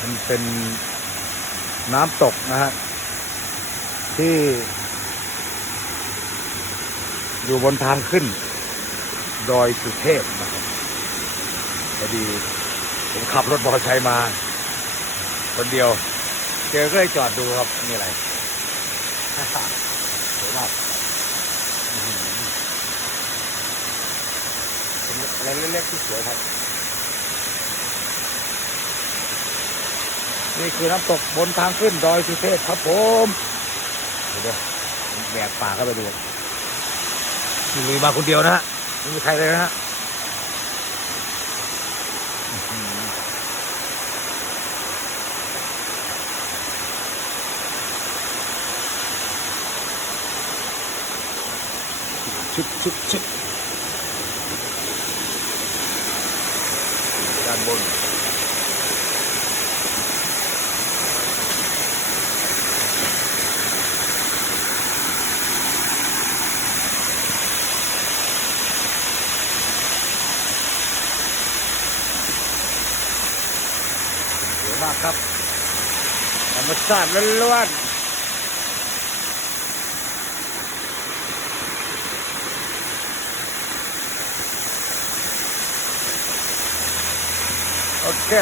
มันเป็นน้ำตกนะฮะที่อยู่บนทางขึ้นดอยสุเทพนะครับพอดีผมขับรถมอเตอร์ไซค์มาคนเดียวเจอก็เลยจอดดูครับนี่อะไร สวยมากเป็นอะไรเล็กๆที่สวยครับนี่คือน้ำตกบนทางขึ้นดอยสุเทพครับผมเดี๋ยวแบกป่าเข้าไปดูนี่ลุยมาคนเดียวนะฮะไม่มีใครเลยนะฮะชุบด้านบนสวยมากครับธรรมชาติล้วนๆโอเค